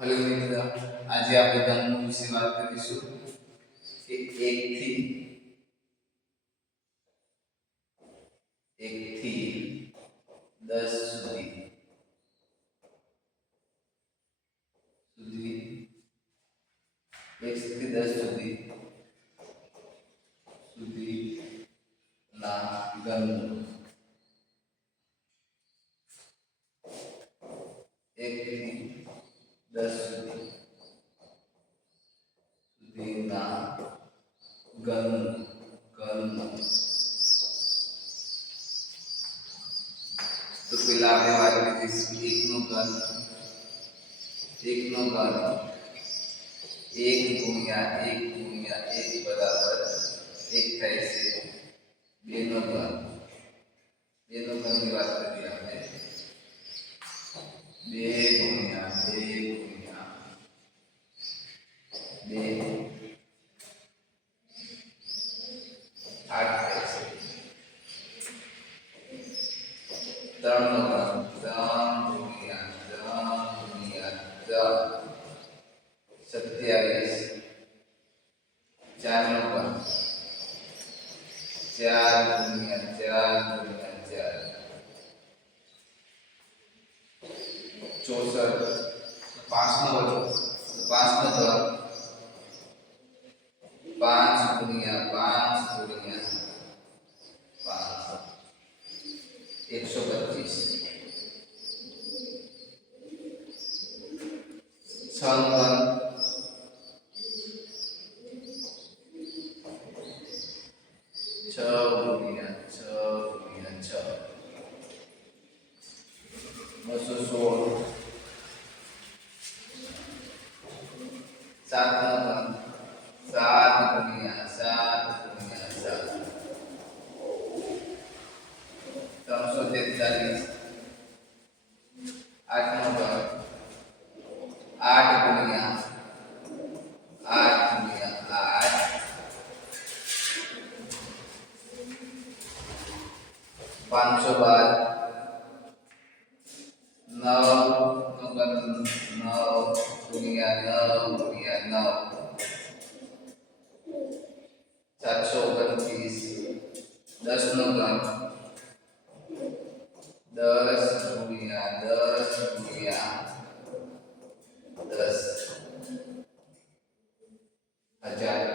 Hello मित्र, आज આપણે ગણનું વિશે વાત કરીશું કે 1 થી 10 સુધી 1 થી 10 સુધીના ગણનું 1 થી 10 સુધીના ગણનું તો પેલા આપણે વાત કરીશું એકનો ઘન 1 ગુણ્યા 1 ગુણ્યા 1 બરાબર 1 થાય છે. બેનો ઘનની વાત કરીએ આપણે 2 ગુણ્યા 2 ગુણ્યા 2 8 થાય છે. 3 નો ઘન 3 ગુણ્યા 3 27. 4 નો ઘન 4 ગુણ્યા 4 ગુણ્યા 4 64. 5 નો ઘન 5 ગુણ્યા 5 ગુણ્યા 5 125. 6 નો ઘન 6 ગુણ્યા 6 216. 7 નો ઘન 7 ગુણ્યા 7 ગુણ્યા 7 343. 8 નો ઘન 8 ગુણ્યા 8 ગુણ્યા 8 512. 9 નો ઘન 9 ગુણ્યા 9 ગુણ્યા 9 729. 10 નો ઘન 10 ગુણ્યા 10 ગુણ્યા 10 1000.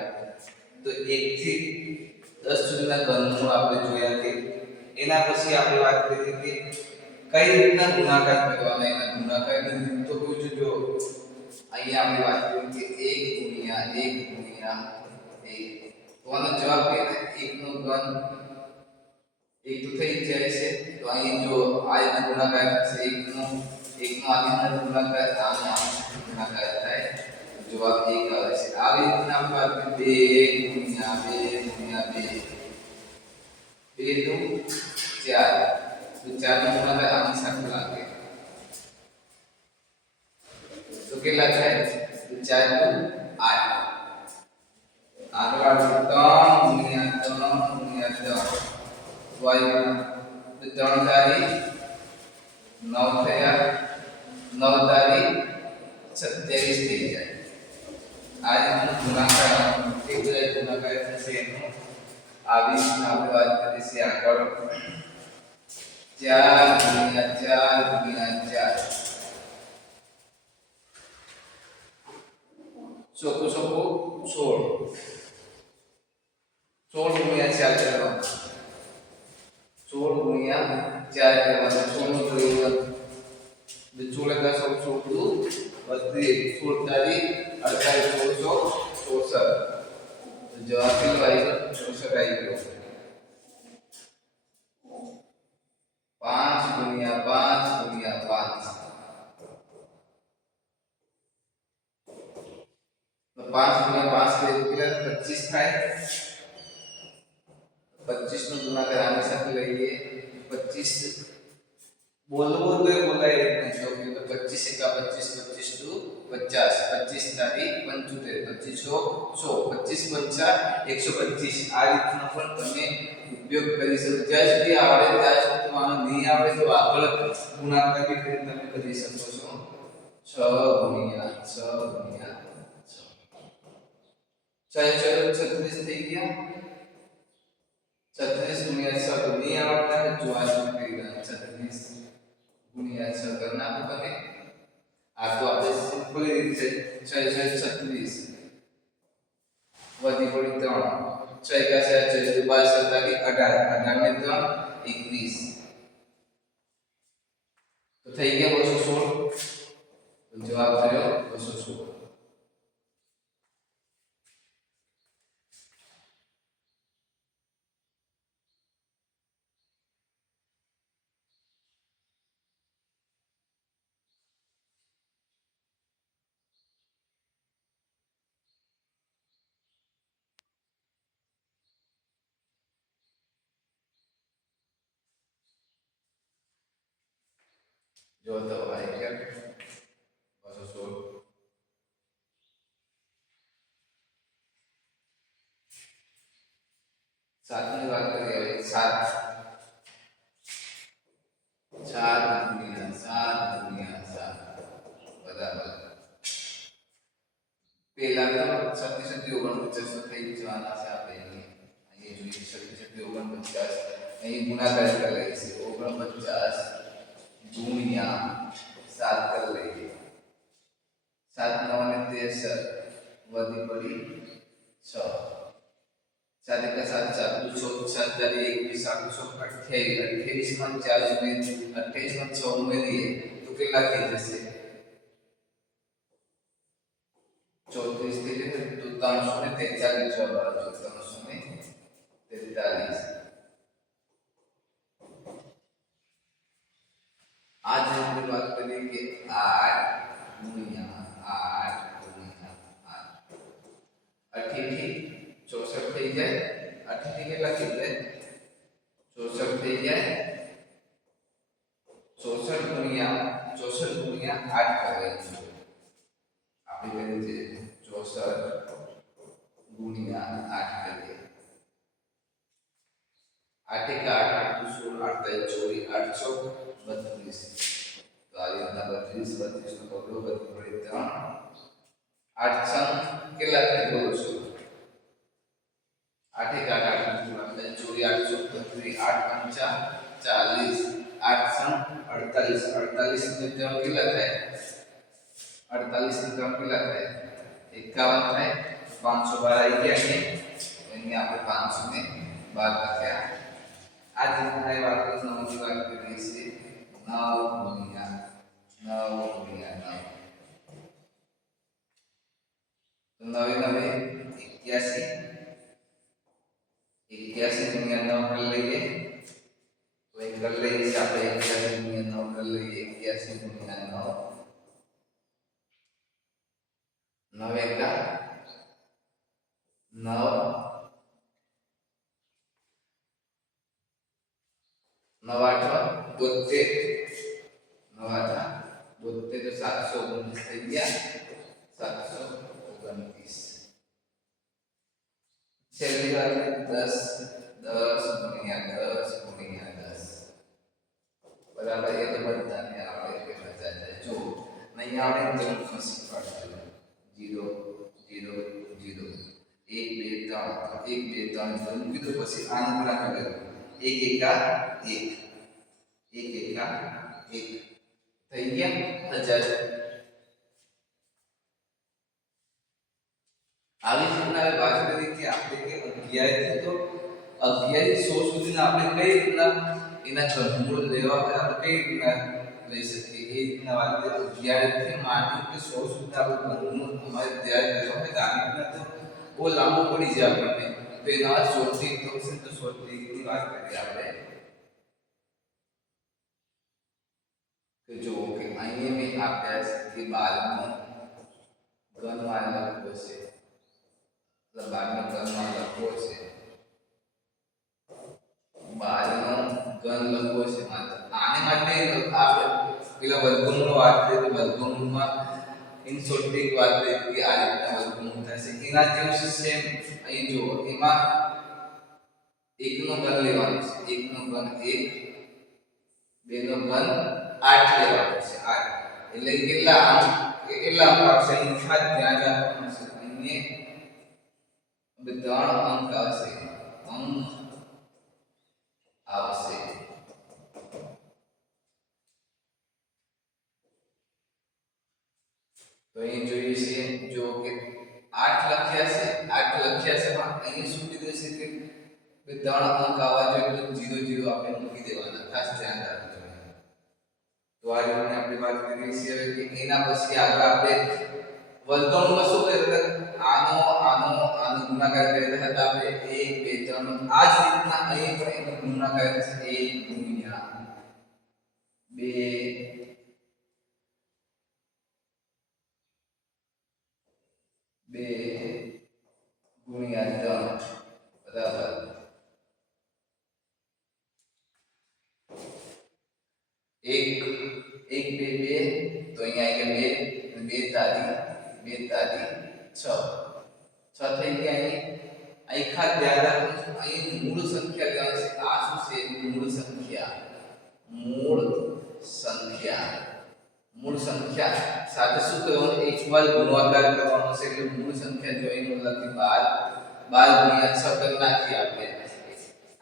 તો 1 થી 10 સુધીના ઘનનું આપણે જોયા કે એના પછી આપણે વાત કરીએ કે કઈ રીતના ગુણાકાર કરવાના. એના ગુણાકારની રીત તો કોઈ જો અહીંયા આપણે વાત કરીએ કે 1 ગુણ્યા 1 ગુણ્યા 1 તો આનો જવાબ કે 1 નો ઘન 1 તો થઈ જાય છે. તો અહીં જો આ રીતના ગુણાકાર થશે 1 નો આનો ગુણાકાર આનો ગુણાકાર થાય જવાબ 1 આવે છે. આવી રીતના આપણે વાત કરીએ 2 ગુણ્યા 2 ગુણ્યા 2 2 નું 4 તો 4 નો ગુણાકાર આની સાથે લાગે તો કેટલા થાય? તો 4 નું 8. આગળ 3 ગુણ્યા 3 ગુણ્યા 3 તો 3 તારી 9 થયા 9 તારી 27 થઈ જાય. આ રીતનો ગુણાકાર એક ગુણાકાર થશે એનો આવી રીતના આપણે વાત કરીશું આગળ 4 ગુણ્યા 4 ગુણ્યા 4 16 ગુણ્યા 4 કરવાનું 16 ગુણ્યા 4 કરવાનું 16 નો જોયું 16 કા 16 16 તારી 1664. જવાબ કેટલો આવ્યો? 64 આવ્યો. 5 ગુણ્યા 5 ગુણ્યા 5 તો 5 ગુણ્યા 5 કેટલા 25 થાય. 25 નો ગુણાકાર આની સાથે લઈએ 25 બોલવો તો બોલાય નહીં. જો કે 25 એકા 25 25 ટુ 50 25 તારી 75 25 100 25 5 125. આ રીતનો પણ તમે ઉપયોગ કરી શકો. જ્યાં સુધી આવડે ત્યાં સુધી નહીં આવડે તો આગળ ગુણાકાર બી તમે કરી શકો છો. 6 ગુણ્યા 6 ગુણ્યા 6 6 36 થઈ ગયા. 36 ગુણ્યા 6 તો 2 આવડતા જો આ શું કરી રહ્યા 36 ગુણ્યા 6 કરી નાખો તમે. આ તો આપણે સિમ્પલ રીત છે 6 6 36 વધી પડી 3 6 का 6 12 18 18 ને 3 21 તો થઈ ગયા 216. તો જવાબ થયો 216. जो तो आई क्या 216 सातनी बात करिए भाई 7 4 गुणिया 7 गुणिया 7 बराबर પહેલા તો 37 49 થઈ જવાના છે આપણે અહીં જોઈએ 37 49 અહીં ગુણાકાર કરી લઈશું 49 गुणिया 7 कर लेंगे 7 9 ने 13 वधी पड़ी 6 7 का 7 4 7 4 21 28 में 4 में 28 में 6 उमेरिए तो કેટલા થઈ જશે 34 થી લે તો 343 જવાબ આવશે 343. आज हम बात करेंगे 8 गुणिया 8 गुणिया 8 अठीठी 64 થઈ જાય અઠીથી કેટલા થઈ જાય 64 થઈ જાય 64 ગુણ્યા 8 કરે છે આપણે કરીએ છીએ 64 ગુણ્યા 8 કરીએ 8 का 8 8 16 8 24 32 तो आ રીતના 32 નો પકડો વધી પડે 3 8 સંગ કેટલા થાય બોલો છો 8 का 8 24 8 8 40 8 સંગ 48 48 ને 3 કેટલા થાય 48 ને 3 કેટલા થાય 51 થાય 512 આવી ગયા ને એની આપણે 500 ને 12 લખ્યા. आज हमारे वाक्य समझ बात करेंगे से 9 गुणिया 9 गुणिया 9 तो 9 81 81 गुणिया 9 कर लेंगे तो एक कर लेंगे से आप 81 गुणिया 9 कर लेंगे 81 गुणिया 9 9 का 9 9 72 9 72 तो 729 થઈ ગયા 729 છેલ્લી વાત 10 10 ગુણ્યા 10 ગુણ્યા 10 બરાબર એ તો બધાને આપણે કેટલા જાય જો નહીં આવડે તો હું શીખવાડતો 0 0 0 1 2 3 1 2 3 મૂકી દો પછી આનું ગુણાકાર કરો 1 એકા 1 1 એકા 1 થઈ ગયા 1000. આવી રીતના વાત કરી કે આપણે કે 11 થી તો 11 થી 100 સુધીના આપણે કઈ રીતના એના ઘનમૂળ લેવા આપણે કઈ રીતના લઈ શકીએ એ રીતના વાત કરી 11 થી માંડી કે 100 સુધી આપણે ઘનમૂળ અમારે તૈયાર કરવા હોય તો આવી રીતના તો બહુ લાંબુ પડી જાય આપણને તો એના શોર્ટથી તો શોર્ટથી ની વાત કરીએ આપણે કે જો કે અહીંયા મેં આપ્યા છે કે 12 નો ઘનમાં લખવો છે એટલે 12 નો ઘનમાં લખવો છે 12 નો ઘન લખવો છે માત્ર આને માટે આપણે પેલા વર્ગમૂળનો વાત કરીએ તો વર્ગમૂળમાં ઇન શોર્ટથી વાત કરીએ કે આ રીતના વર્ગમૂળ થશે એના જેવું છે સેમ અહીં જો એમાં 1 નો ઘન લેવાનો છે 1 નો ઘન 1 2 નો ઘન 8 લેવાનો છે 8 એટલે કેટલા અંક આવશે એ ખાસ ધ્યાન રાખવાનું છે. અહીંયા 3 અંક આવશે તો અહીં જોઈએ છે જો કે 8 લખ્યા છે પણ અહીં શું કીધું છે કે 3 અંક આવવા જોઈએ તો 0 0 આપણે મૂકી દેવાના, ખાસ ધ્યાન રાખજો. તો આ રીતે આપણે વાત કરીએ છીએ હવે કે એના પછી આગળ આપણે વર્ગમૂળમાં શું કર્યું હતા, આનો ગુણાકાર કર્યો હતા આપણે 1 2 3. આ જ રીતના અહીં પણ એનો ગુણાકાર થશે 1 ગુણ્યા 2 ગુણ્યા 3 બરાબર 1 1 2 2 તો અહીંયા આવી ગયા 2 6 થઈ ગયા. અહીં ખાસ ધ્યાન રાખવાનું અહીં મૂળ સંખ્યા લેવાની છે. આ શું છે? મૂળ સંખ્યા સાથે શું કરવાનું? એક વાર ગુણાકાર કરવાનો છે. એટલે મૂળ સંખ્યા જોઈને લખી 12 ગુણ્યા 6 કરી નાખીએ આપણે.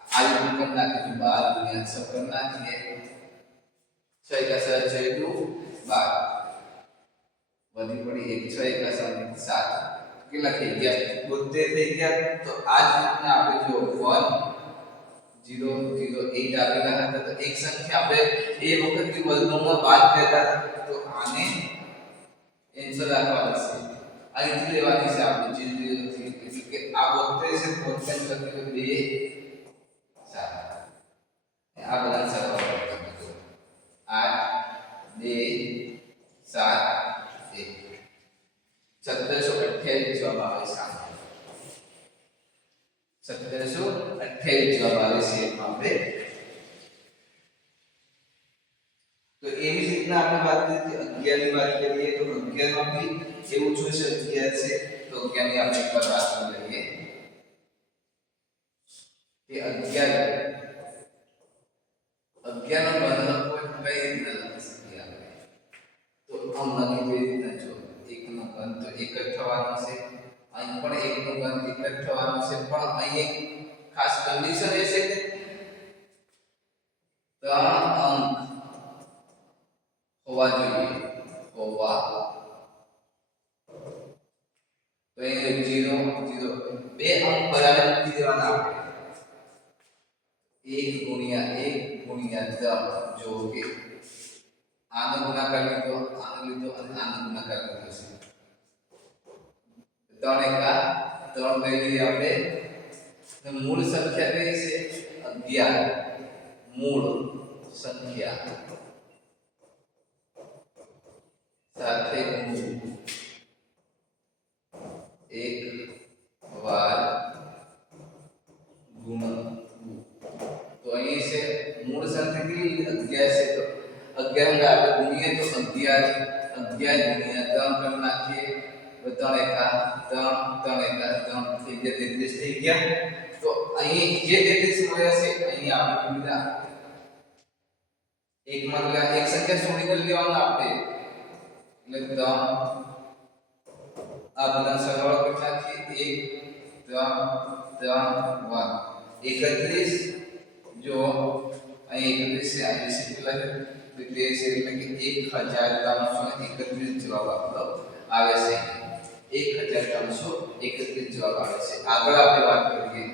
આ રીતે કરી નાખીએ 12 ગુણ્યા 6 કરી નાખીએ 6 × 6 = 12 વધી પડી 1 6 × 7 કેટલા થઈ ગયા? 72 થઈ ગયા. તો આ જ રીતના આપણે જો 1008 આપેલા હતા તો એક સંખ્યા આપણે એ વખતની વર્ગમૂળમાં બાદ કરતા તો આને આન્સર રાખવાનો છે. આ રીતે લેવાની છે આપણે 0 થી એટલે કે આ 72 છે 72 લખીએ 2 7 આ બધા સરવાળો 8 2 7 1728 જવાબ આવે છે. 1728 જવાબ આવે છે આપણે. તો એવી રીતના આપણે વાત કરીએ 11 ની વાત કરીએ તો 11 માં બી એવું જોઈ શકીએ છે. તો 11 ની આપણે એક વાર વાત કરીએ કે 11 નો ઘન કોઈ કઈ રીતે લખી શકીએ આપણે? તો આમ લખી કેવી રીતના જો 1 નો ઘન તો 1 જ થવાનો છે. અહીં પણ 1 નો ઘન 1 જ થવાનો છે. પણ અહીં એક ખાસ કન્ડિશન એ છે કે 3 અંક હોવા જોઈએ. તો અહીં 0 0 બે અંક બરાબર મૂકી દેવાના આપણે. 1 ગુણ્યા 3 જો કે આનો ગુણાકાર લીધો અને આનો ગુણાકાર લીધો છે. 3 એકા 3 લઈ લઈએ આપણે. મૂળ સંખ્યા કઈ છે? 11 મૂળ સંખ્યા સાથે એક વાર ગુણવું. તો અહીં છે મૂળ સંખ્યા કેટલી 11 છે. તો 11 આપણે ગુણીએ તો 11 ગુણ્યા 3 કરી નાખીએ તો 3 એકા 3 થઈ ગયા 33 થઈ ગયા. તો અહીં જે 33 મળ્યા છે અહીં આપણે બીજા એક માં એક સંખ્યા છોડી કરી લેવાનું આપણે. એટલે 3 આ બધા સરવાળો કેટલા છે? 1 3 31 જો અહીં 31 છે આ છે કેટલા છે? 13 છે એટલે કે 1331 જવાબ આપણો આવે છે. 1331 જવાબ આવે છે. આગળ આપણે વાત કરીએ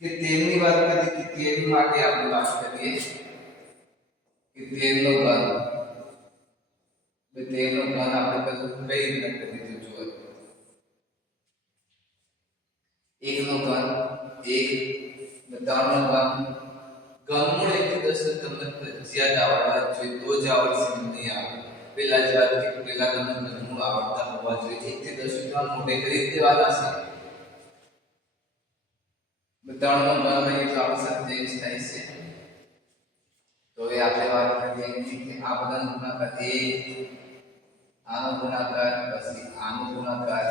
કે 13 ની વાત કરીએ કે 13 માટે આપણે વાત કરીએ કે 13 નો ઘન. તો 13 નો ઘન આપણે કઈ રીતે કરીએ તો જુઓ 1 નો ઘન 1 3 નો ઘન ઘનમૂળ 1 થી 10 તમને ફરજિયાત આવડવા જોઈએ તો જ આવડશે નહીં આવે. પહેલા જ વાત કે પહેલા ઘનમૂળ આવડતા હોવા જોઈએ. 1 થી 10 સુધી મોટે કરી દેવાના છે. 3 નો ઘન લઈએ તો આપણે 27 થાય છે. તો હવે આપણે વાત કરીએ કે આ બધા ગુણાકાર 1 આનો ગુણાકાર પછી આનો ગુણાકાર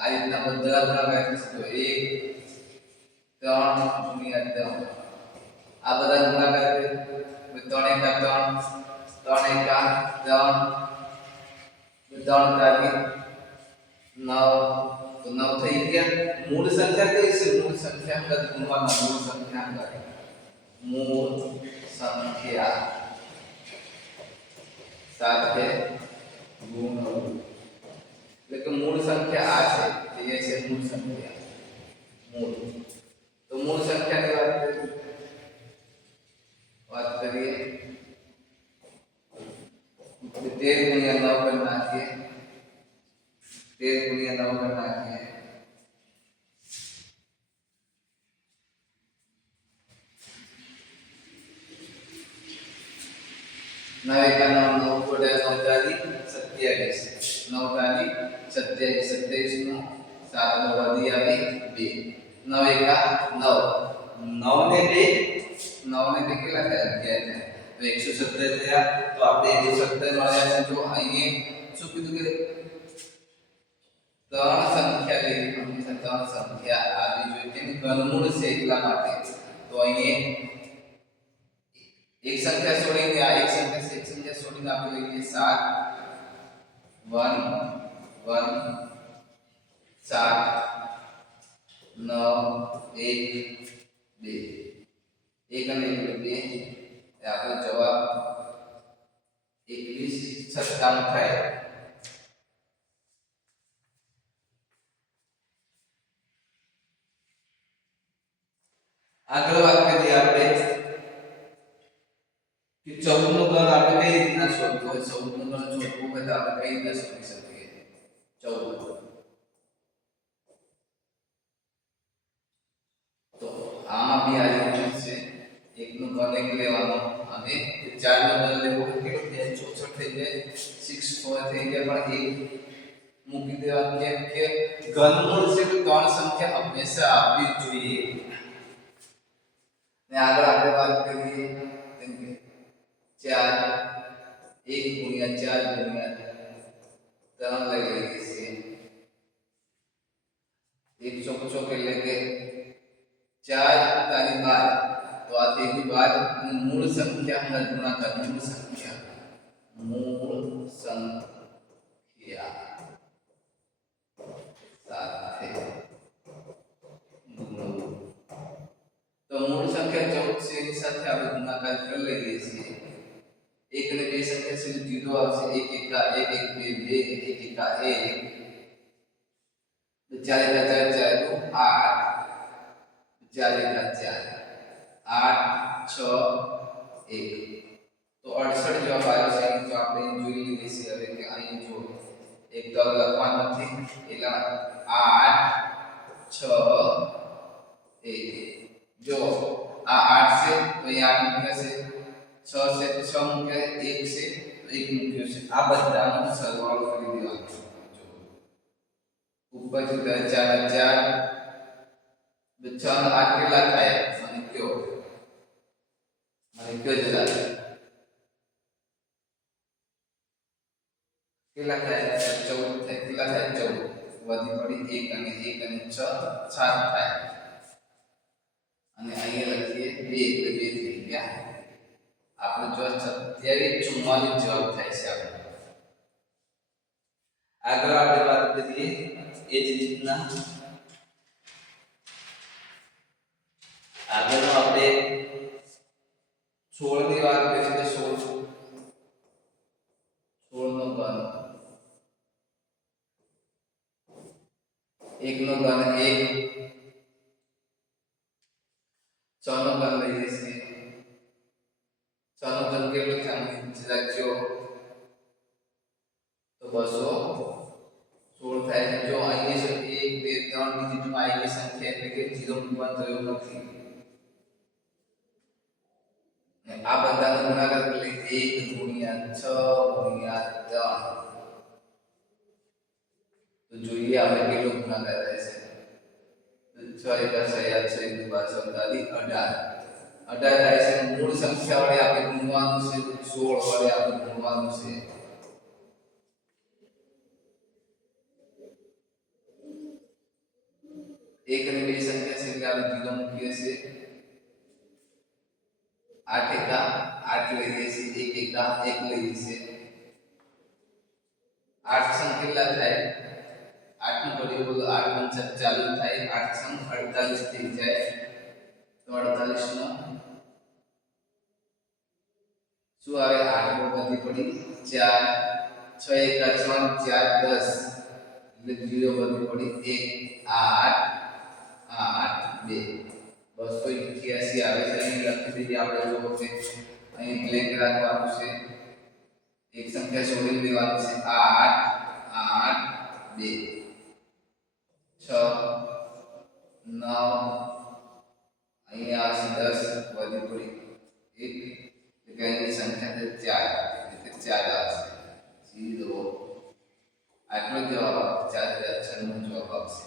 આ રીતના બધા ગુણાકાર થશે. તો 1 3 ગુણ્યા 3 આ બધા ગુણાકાર 3 એકા 3 ત્રણ એકા ત્રણ, ત્રણ તારી નવ, તો નવ થઈ ગયા. મૂળ સંખ્યા કઈ છે? મૂળ સંખ્યા કદ ગુણવાના, મૂળ સંખ્યા કદ, મૂળ સંખ્યા સાથે ગુણવું. એટલે કે મૂળ સંખ્યા આ છે, એ છે મૂળ સંખ્યા, મૂળ. તો મૂળ સંખ્યાની વાત કરીએ 13 ગુણ્યા 9 કરી નાખીએ, 13 ગુણ્યા 9 કરી નાખીએ, नौ एका नौ, नौ कोड़े नौ तारी 27, 9 तारी 27, 27 નો 7 નો વધી આવે 2, 9 એકા 9, 9 ને 2, 9 ને 2 કેટલા થાય? 11 થાય. તો 117 થયા. તો આપણે 117 મળ્યા છે. જો અહીં શું કીધું કે ત્રણ સંખ્યા લેવી, હંમેશા ત્રણ સંખ્યા આવી જોઈએ, તેનું ઘનમૂળ છે એટલા માટે. તો અહીં एक संख्या छोड़ेंगे, आ एक संख्या छोड़ेंगे, आप लिखिए 7 1 1 7 9 1 2, एक અને 2 એ આપણો જવાબ 2196 થાય. આગળ વાત કરીએ આપણે कि 14 નો ઘન આપણે કઈ રીતના શોધવું હોય? 14 નો ઘન શોધવું હોય તો આપણે કઈ રીતના શોધી શકીએ? 14 તો આમાં બી આ રીત છે. 1 નો ઘન 1 લેવાનો અને 4 નો ઘન લેવો હોય કેટલો થાય? 64 થઈ જાય, 64 થઈ ગયા. પણ 1 મૂકી દેવાનું, કેમ કે ઘનમૂળ છે તો ત્રણ સંખ્યા હંમેશા આવવી જોઈએ. ને આગળ આપણે વાત કરીએ કેમ કે 4 1 ગુણ્યા 4 ગુણ્યા 3 લઈ લઈએ છીએ. 1 ચોક ચોક એટલે કે 4 તારી 12, તો આ થઈ ગઈ 12 અને મૂળ સંખ્યા હમણાં ગુણાકાર, મૂળ સંખ્યા સાથે ગુણવું. તો મૂળ સંખ્યા 14 છે એની સાથે આપણે ગુણાકાર કરી લઈએ છીએ. 1 અને 2 સંખ્યા છે જુદો આવશે, 1 એકા 1 1 2 2 1 એકા 1, તો 4 એકા 4 4 8, 4 એકા 4 8 6 1, તો 68 જવાબ આવ્યો છે. તો આપણે જોઈ લઈએ છીએ હવે કે અહીં જો એક તો લખવાનું નથી એટલે 8 6 1, જો આ 8 છે તો અહીં 8 મૂક્યા છે, 6 છે તો 6 મૂક્યા, 1 છે તો 1 મૂક્યો છે. આ બધાનો સરવાળો કરી દેવાનો. જો ઉપર 4 4 તો 6 અને 8 કેટલા થાય? મને કયો જરા કેટલા થાય? 14 થાય. કેટલા થાય? 14 વધી પડી 1 અને 6 7 થાય. અને અહીંયા લખીએ 2 એટલે 2 થઈ ગયા. આપણો જવાબ 27 44 જવાબ થાય છે આપણો. આગળ આપણે વાત કરીએ એ જ રીતના આગળનો આપણે 16 ની વાત કરીએ તો 16 નો ઘન, 1 નો ઘન 1, 6 નો ઘન લઈએ છીએ. 6 નો ઘન કેટલો થાય? રાખજો તો 216 થાય. જો અહીં છે 1 2 3 ડિજિટમાં આવેલી સંખ્યા એટલે કે 0 મૂકવાનું થયું નથી. આ બધાનો ગુણાકાર કરી 1 ગુણ્યા 6 ગુણ્યા 3, તો જોઈએ આપણે કેટલો ગુણાકાર થાય છે. 6 એકા 6 6 2 48 18 થાય છે. મૂળ સંખ્યા વડે આપણે ગુણવાનું છે, 16 વડે આપણે ગુણવાનું છે. એક અને 2 સંખ્યા છે એટલે આપણે 0 મૂકીએ છીએ. 8 એકા 8 લઈએ છીએ, 1 એકા 1 લઈએ છીએ, 8 સંગ કેટલા થાય? 8 નું ઘડીઓ બોલો, 8 પંચા 40 થાય, 8 સંગ 48 થઈ જાય. તો 48 નો શું આવે? 8 નો વધી પડી 4, 6 એકા 6, 4 10 એટલે 0 વધી પડી 1, આ 8 2 288 આવે છે. અહીં લખી દીધી આપણે. જો કે અહીં બ્લેક રાખવાનું છે, એક સંખ્યા છોડી દેવાની છે. આ 8 2 6 9 અહીંયા આવશે 10 વધી પડી 1 એટલે એની સંખ્યા છે 4 એટલે 4 આવશે 0. આટલો જવાબ આવશે. 4006 નો જવાબ આવશે.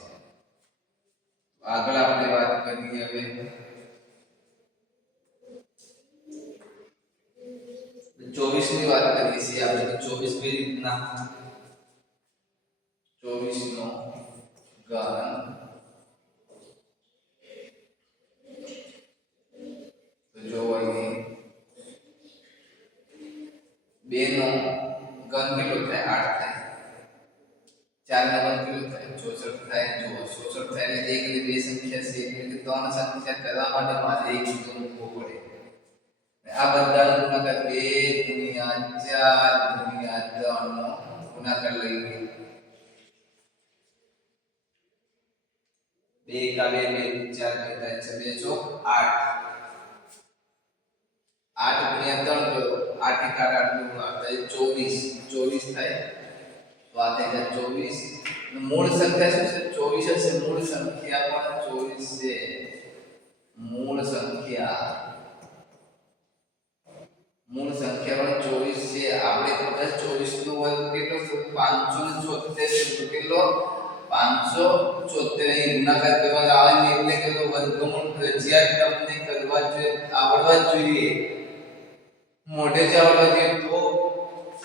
આગળ આપણે વાત કરીએ હવે 24 ની વાત કરીએ છીએ આપણે. 24 કઈ રીતના? 24 નો ઘન, તો જો અહીં 2 નો ઘન કેટલો થાય? 8 થાય. 4 નો ઘન કેટલો થાય? 64 થાય. જો 64 થાય એટલે 1 અને 2 સંખ્યા છે એટલે 3 સંખ્યા કરવા માટે મારે 1 બીજો મૂકવો પડે. આ બધાનો ગુણાકાર 2 × 4 × 3 નો ગુણાકાર લઈએ. 2 એકા 2 2 4 2 થાય 2 8. 8 × 3 કરો, 8 એકા 8 નો ગુણાકાર 24 24 થાય. તો આ થાય 24. મૂળ સંખ્યા શું છે? 24 હશે. મૂળ સંખ્યા પણ 24 છે. મૂળ સંખ્યા પણ 24 છે. આપણે ખબર 24 નો વર્ગ કેટલો? 576. કેટલો? 576. અહીં ગુણાકાર કરવા આવે ને એટલે કે વર્ગમૂળ ફરજિયાત તમને કરવા જોઈએ, આવડવા જોઈએ. મોઢે જ આવડવા જોઈએ તો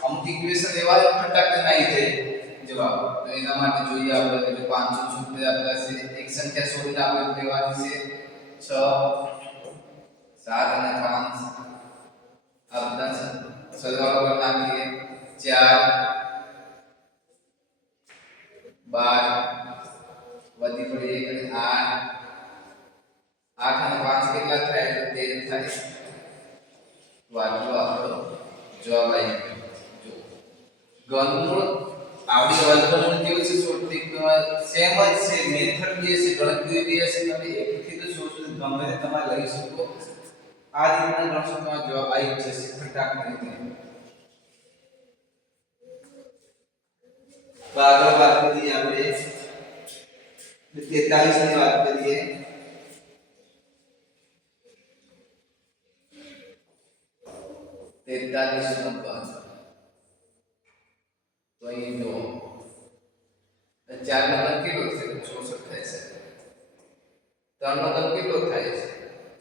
અમુક ઇક્વેશન એવા ફટાકડે આવી જાય જવાબ. તો એના માટે જોઈએ આપણે એટલે 576 આપણા છે. એક સંખ્યા છોડીને આપણે લેવાની છે 6 7 અને 5. આ બધા સરવાળો કરી નાખીએ. 4 12 વધી પડી 1 અને 8 અને 5 કેટલા થાય? 13 થાય. વાંચો આપણો જવાબ આવી ગયો. જો ઘનમૂળ આવડી વર્ગમૂળ કેવું છે? છોટી સેમ જ છે. મેથડ જે છે, ગણતરી જે છે, તમે એકથી તો શોધો ગમે તે તમારે લઈ શકો. આ રીતના ગણશો તમારો જવાબ આવી જશે ફટાકડી. તો આગળ વાત કરીએ આપણે 43 ની વાત કરીએ. 43 નો ઘન. તો અહીં જો 4 નો ઘન કેટલો છે? 64 થાય છે. 3 નો ઘન કેટલો થાય છે?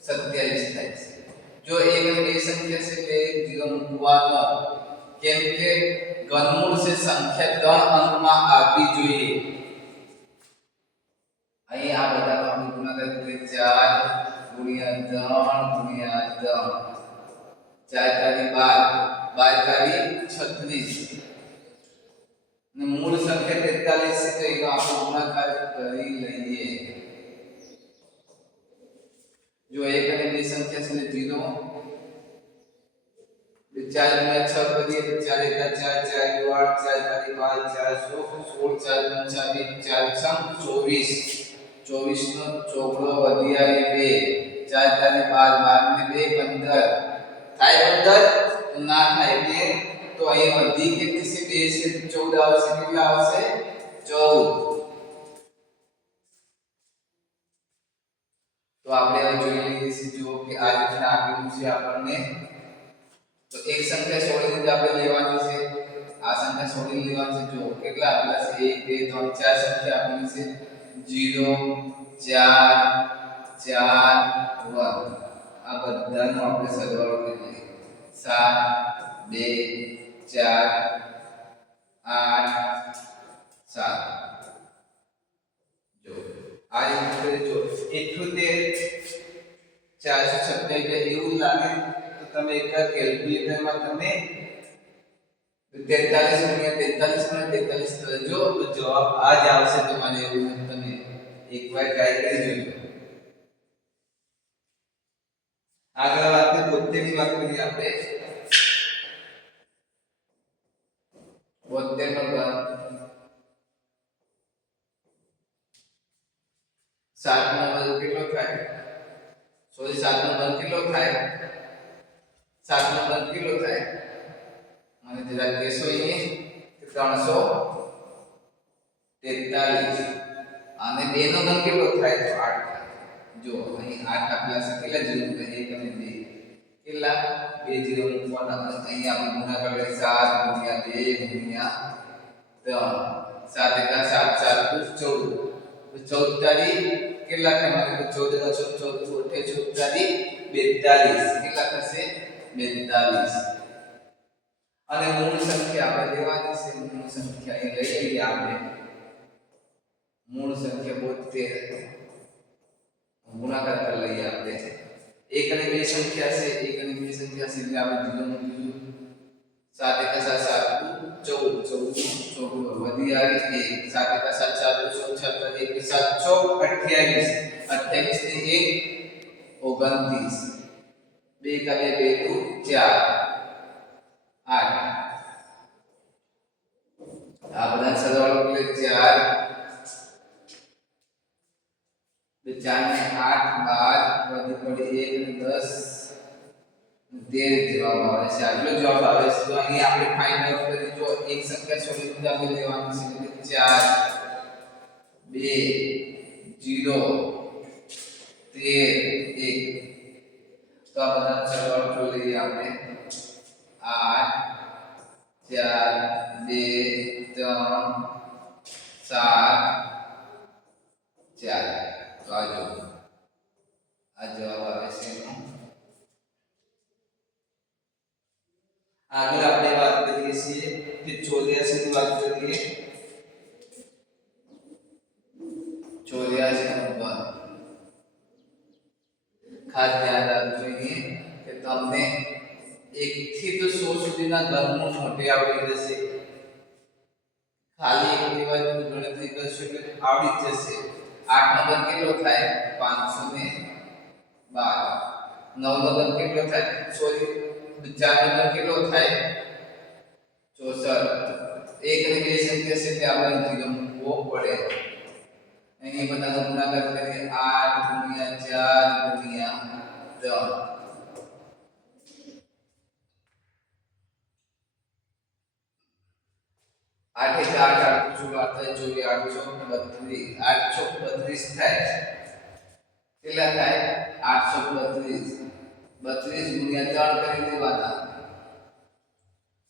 27 થાય છે. જો 1 અને 2 સંખ્યા છે એટલે 0 મૂકવાનો, કેમ કે ઘનમૂળ છે સંખ્યા 3 અંકમાં આવવી જોઈએ. અહીં આ બધાનો આપણે ગુણાકાર કરીએ 4 × 3 × 3 4 × 12 12 × 36 ને મૂળ સંખ્યા 43 છે તો એનો આપણે ગુણાકાર કરી લઈએ. જો 1 અને 2 સંખ્યા છે એટલે 0. 4 × 6 કરીએ તો 4 એકા 4 4 8 4 12 4 16 4 5 24 24 નો ચોગડો વધી આવે 2 4 12 12 ને 2 15 થાય 15 તો ના થાય એટલે તો અહીં વધી કેટલી છે? 2 છે 14 આવશે. કેટલા આવશે? 14. તો આપણે હવે જોઈ લઈએ છીએ. જો કે આ રીતના આપેલું છે આપણને. તો એક સંખ્યા છોડીને આપણે લેવાની છે. આ સંખ્યા છોડીને લેવાની છે. જો કેટલા આપેલા છે? 1 2 3 4 સંખ્યા આપેલી છે. 0 4 4 1. આ બધાનો આપણે સરવાળો કરીએ. 7 2 4 8 7. જો આ રીતે જો 78 427 એવું લાગે તમે એક કેલ્ક્યુલેટરમાં તમે 43 ગુણ્યા 43 કરજો તો જવાબ આ જ આવશે તમારે. એવું તમે એકવાર ટ્રાય કરી જોજો. આગળ વાત કરીએ 72 ની વાત કરીએ આપણે. 72 નો ઘન 7 નો વર્ગ કેટલો થાય? સોરી 7 નો વર્ગ કેટલો થાય? 7 નો વર્ગ કેટલો થાય? મને જરા કહેશો અહીં 343 અને 2 નો વર્ગ કેટલો થાય? તો 8 થાય. જો અહીં 8 આપેલા છે કેટલા જીરો થાય? 1 અને 2 કેટલા? 2 જીરો મૂકવાના અને અહીં આપણે ગુણાકાર કરીએ 7 ગુણ્યા 2 ગુણ્યા 3 7 એકા 7 7 14 તો 14 તારી કેટલા થાય? મારે તો 14 નો 14 14 તારી 42 કેટલા થશે? 42. અને મૂળ સંખ્યા આપણે લેવાની છે. મૂળ સંખ્યા અહીં લઈ લઈએ આપણે. મૂળ સંખ્યા 72 ગુણાકાર કરી લઈએ આપણે. 1 અને 2 સંખ્યા છે. 1 અને 2 સંખ્યા છે એટલે આપણે 0 મૂકીશું. 7 એકા 7 7 14 14 વધી આવી 1 7 એકા 7 7 14 1 7 28 28 ને 1 29 2 એકા 2 2 4 8 આ બધા સરવાળો એટલે 4 તો 4 ને 8 12 વધી પડી 1 અને 10 13 જવાબ આવે છે. આટલો જવાબ આવે છે. તો અહીં આપણે ફાઇન્ડ આઉટ કરી જો એક સંખ્યા છોડી દીધા આપણે લેવાની છે એટલે 4 2 0 13 1. તો આ બધા સરવાળો કરી લઈએ આપણે. 8 4 2 3 7 4. તો આ જવાબ આવે છે. આગળ આપણે વાત કરીએ છીએ કે 84 ની વાત કરીએ. 84 નંબર ખાસ ધ્યાન રાખવું જોઈએ કે તમને 1 થી તો 100 સુધીના ઘનમૂળ મોટે આવડી જશે. ખાલી એક દિવસ ગણતરી કરશો એટલે આવડી જ જશે. 8 નો ઘન કેટલો થાય? 512. 9 નો ઘન કેટલો થાય? સોરી 4 નો ઘન કેટલો થાય? 64. 1 અને 2 સંખ્યા છે તે આપણે જીરો મૂકવો પડે. અહીં બધાનો ગુણાકાર કરીએ 8 ગુણ્યા 4 ગુણ્યા 3 8 8 832 થાય. કેટલા થાય? 832 32 ગુણ્યા 3 કરી દેવાના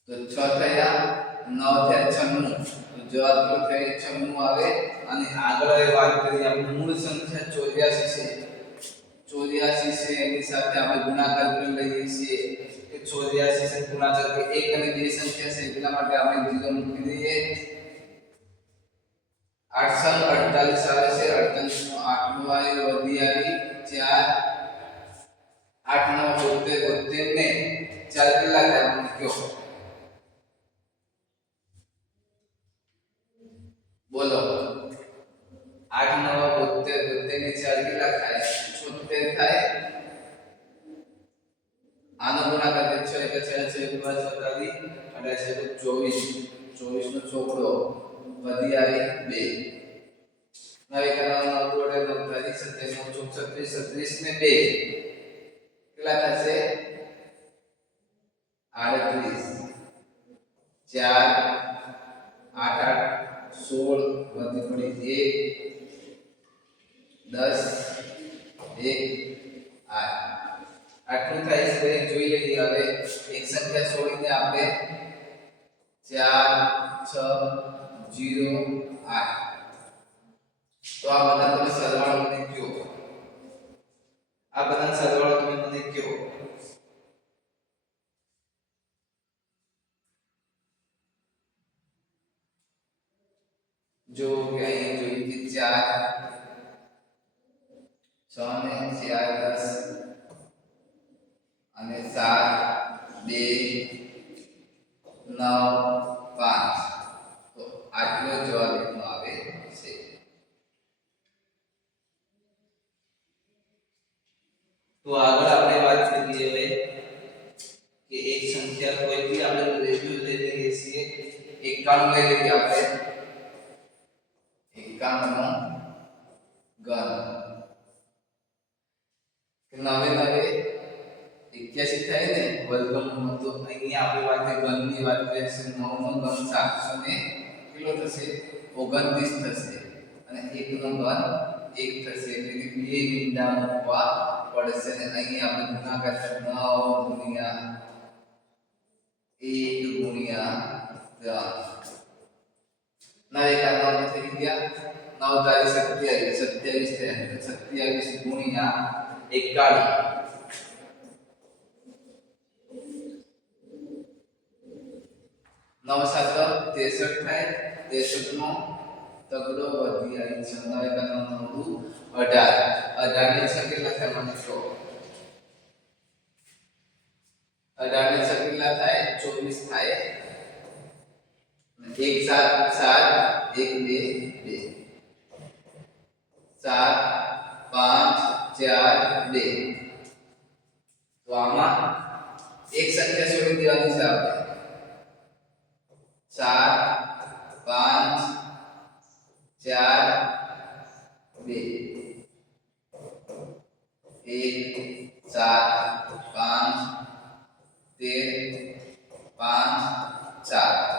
તો 6 થયા 9 થયા 96. તો જવાબ કેટલો થાય? 96 આવે. અને આગળ વાત કરીએ આપણે મૂળ સંખ્યા 84 છે. 84 છે એની સાથે આપણે ગુણાકાર કરી લઈએ છીએ કે 84 છે ગુણાકાર કે 1 અને 2 સંખ્યા છે એટલા માટે આપણે 0 મૂકી દઈએ. 8 48 આવે છે. 48 નો 8 નો આવ્યો વધી આવી 4 8 9 72 ને 4 કેટલા થાય? મૂક્યો બોલો. 8 9 72 72 ને 4 કેટલા થાય? 76 થાય. આનો ગુણાકાર 6 1 6 6 24 24 નો ચોકડો વધી આવી 2 હવે કરવાનો જોડે 9 36 ને 2 કેટલા થશે? 38 4 8 8 16 વધી પડી 1 10 1 8 આટલું થાય છે. જોઈ લઈએ હવે એક સંખ્યા છોડીને આપણે 4 6 0 8. તો આ બધા તમે સરવાળો મને કહો. આ બધા સરવાળો તમે મને કહો. જો કે અહીં જોઈ કે 4 6 ને 4 10 અને 7 2 9 5 તો આટલો જવાબ એનો આવે છે। તો આગળ આપણે વાત કરીએ હવે કે એક સંખ્યા કોઈ બી આપણે રેગ્યુલર લઈ લઈએ છીએ 91 લઈ લઈએ આપણે 91 નો ઘન કે 9 81 થાય ને વર્ગમૂળ તો અહીંયા આપણે વાત ઘનની વાત કરીએ છીએ 9 નો ઘન 700 ને કેટલો થશે 29 થશે અને 1 નો ઘન 1 થશે એટલે કે બે મીંડા મૂકવા પડશે અને અહીંયા આપણે ગુણાકાર 9 ગુણ્યા 1 ગુણ્યા 3 9 એકા 9 થઈ ગયા 9 તારી 27 થયા 27 ગુણ્યા 41 9 7 63 થાય 63 નો તગડો વધી આવી છે 9 એકા 9 9 18 ની છ કેટલા થાય મને કહો 18 ની છ કેટલા થાય 24 થાય 1 7 7 1 2 2 7 5 4 2 તો આમાં એક સંખ્યા છોડી દેવાની છે આપણે 7 5 4 2 1 7 5 13 5 4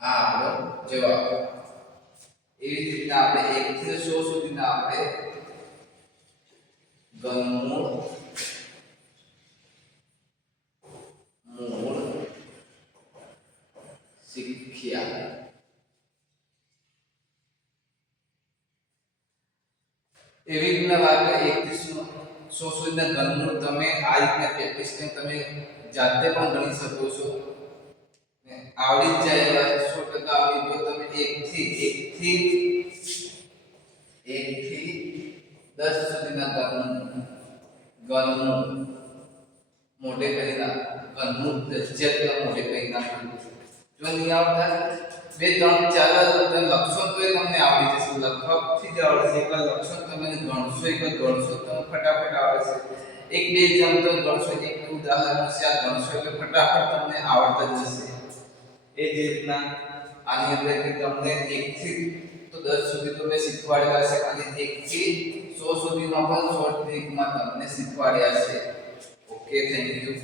આ આપણો જવાબ। એવી જ રીતના આપણે 1 થી 100 સુધીના આપણે ઘનમૂળ મૂળ શીખ્યા। એવી રીતના વાત કરીએ 1 થી 100 સુધીના ઘનમૂળ તમે આ રીતના પ્રેક્ટિસ કરીને તમે જાતે પણ ગણી શકો છો ને આવડી જ જાય એવા 100% આવડી જો તમે 1 થી 10 સુધીના ઘનમૂળ મોટે કરી નાખો ઘનમૂળ જેટલા મોટે કરી નાખો જો નહીં આવતા 2 3 4 તમે લખશો તો તમને આવડી જશે લખવાથી જ આવડશે એક લખશો તમે ગણશો એક ગણશો તમે ફટાફટ આવડશે એક બે જમ તો ગણશો એક ઉદાહરણ છે આ ગણશો એટલે ફટાફટ તમને આવડતા જશે। એ જ રીતના આની અંદર કે તમને 1 થી તો 10 સુધી તો મેં શીખવાડ્યા છે અને 1 થી 100 સુધીમાં પણ શોર્ટ ટ્રિકમાં તમને શીખવાડ્યા છે। Okay thank you.